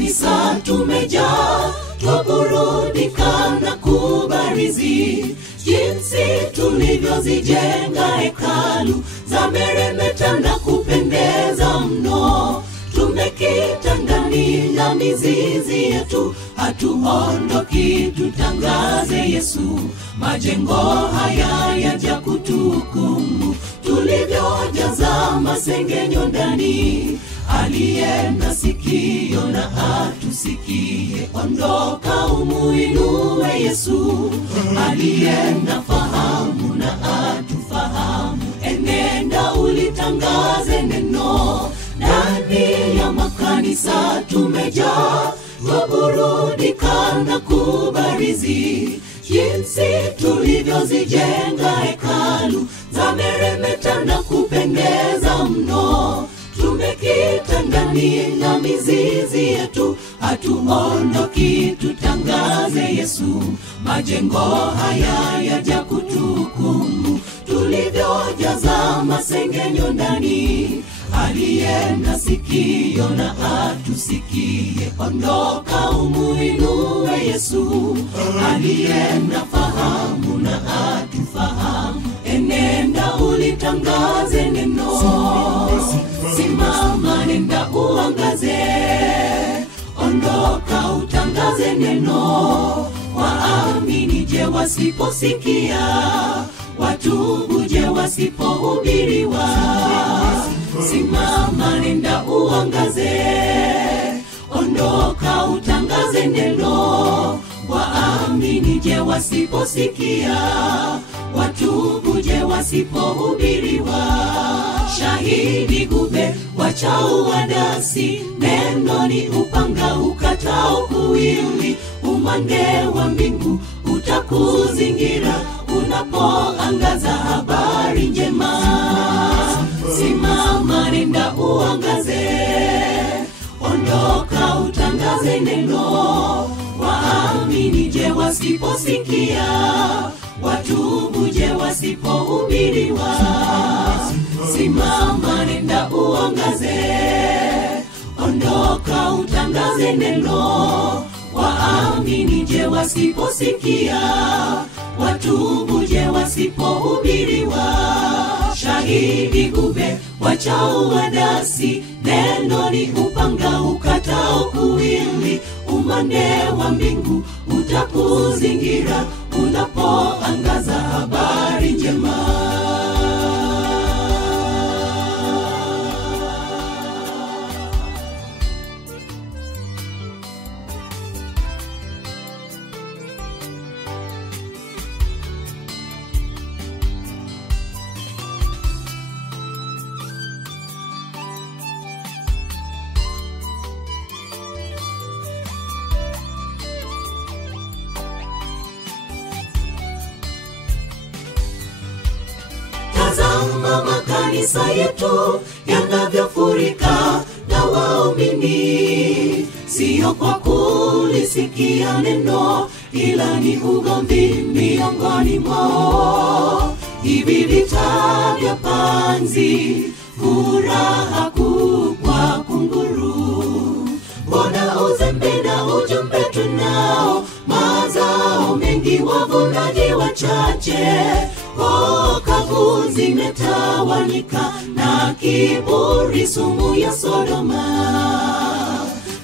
makanisa tumejaa, twaburudika na kubarizi jinsi tulivyozijenga hekalu za meremeta na kupendeza mno. Tumekita ndani na mizizi yetu, hatuondoki tutangaze Yesu. Majengo haya yaja kutukumu, tulivyojaza masengenyo ndani. Aliye na sikio na atusikie, ondoka umuinue Yesu. Aliye na fahamu na atufahamu, enenda ulitangaze neno. Ndani ya makanisa tumejaa, twaburudika na kubarizi jinsi tulivyozijenga hekalu za meremeta na kupendeza mno. Tumekita ndani na mizizi yetu, hatuondoki tutangaze Yesu. Majengo haya yaja kutukumu, tulivyojaza masengenyo ndani. Aliye na sikio na atusikie, ondoka umuinue Yesu. Aliye na fahamu na atufahamu, enenda ulitangaze neno. Simama, nenda uangaze, ondoka utangaze neno. Waamini je wasiposikia? Watubu je wasipohubiriwa? Simama, nenda uangaze, ondoka utangaze neno. Waamini je wasiposikia? Watubu je wasipohubiriwa? Shahidi gube wachao wadasi, neno ni upanga ukatao kuwili. Umande wa mbingu utakuzingira unapoangaza habari njema. Simama, nenda uangaze, ondoka utangaze neno. Waamini je wasiposikia? Watubu je wasipohubiriwa? Simama, nenda uangaze, ondoka utangaze neno. Waamini je wasiposikia? Watubu je wasipohubiriwa? Shahidi gube wachao wadasi, neno ni upanga ukatao kuwili. Umande wa mbingu utakuzingira unapoangaza habari njema. Tazama makanisa yetu yanavyofurika na waumini, sio kwa kulisikia neno, ila ni ugomvi miongoni mwao. Hivi vita vya panzi, furaha kubwa kunguru. Mbona uzembe na ujumbe tunao, mazao mengi wavunaji wachache. Kavu zimetawanyika na kiburi sumu ya Sodoma.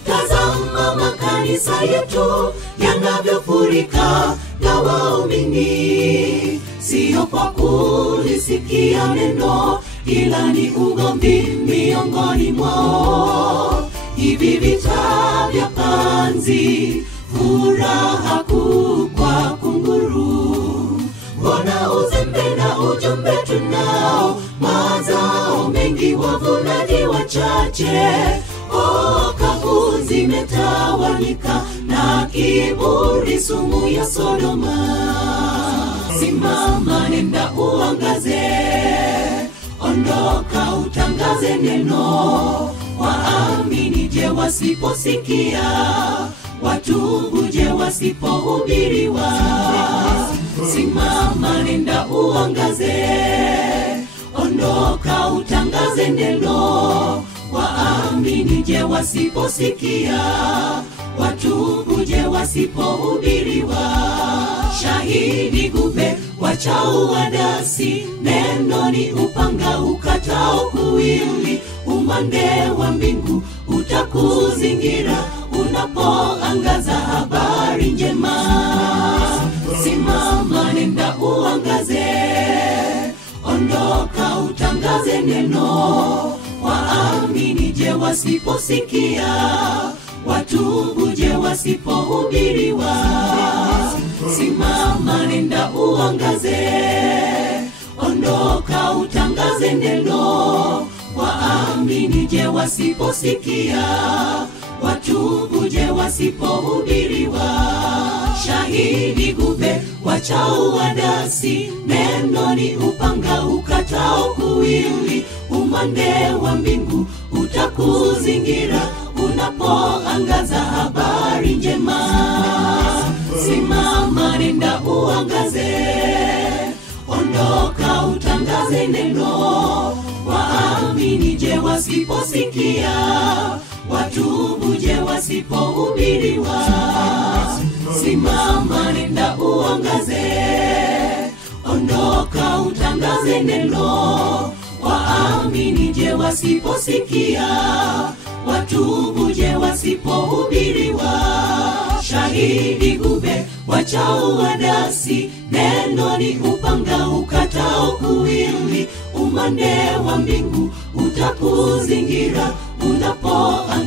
Tazama makanisa yetu yanavyofurika na waumini, sio kwa kulisikia neno, ila ni ugomvi miongoni mwao. Hivi vita vya panzi, furaha kubwa kunguru. Mbona uzembe na ujumbe tunao, mazao mengi wavunaji wachache. Kavu zimetawanyika na kiburi sumu ya Sodoma. Simama, nenda uangaze, ondoka utangaze neno. Waamini je wasiposikia? Watubu je wasipohubiriwa? Simama, nenda uangaze, ondoka utangaze neno. waamini je wasiposikia, watubu je wasipohubiriwa. Shahidi gube wachao wadasi, neno ni upanga ukatao kuwili. Umande wa mbingu utakuzingira unapoangaza habari njema. Simama nenda uangaze, ondoka utangaze neno. Waamini je wasiposikia, watubu je wasipohubiriwa. Simama nenda uangaze, ondoka utangaze neno. Waamini je wasiposikia, watubu je wasipohubiriwa. Shahidi gube wachao wadasi, neno ni upanga ukatao kuwili. Umande wa mbingu utakuzingira unapoangaza habari njema. Simama nenda uangaze, ondoka utangaze neno. Waamini je wasiposikia, watubu je wasipohubiriwa. Simama nenda uangaze, ondoka utangaze neno. Waamini je wasiposikia, watubu je wasipohubiriwa. Shahidi gube wachao wadasi, neno ni upanga ukatao kuwili. Umande wa mbingu utakuzingira unapoangaza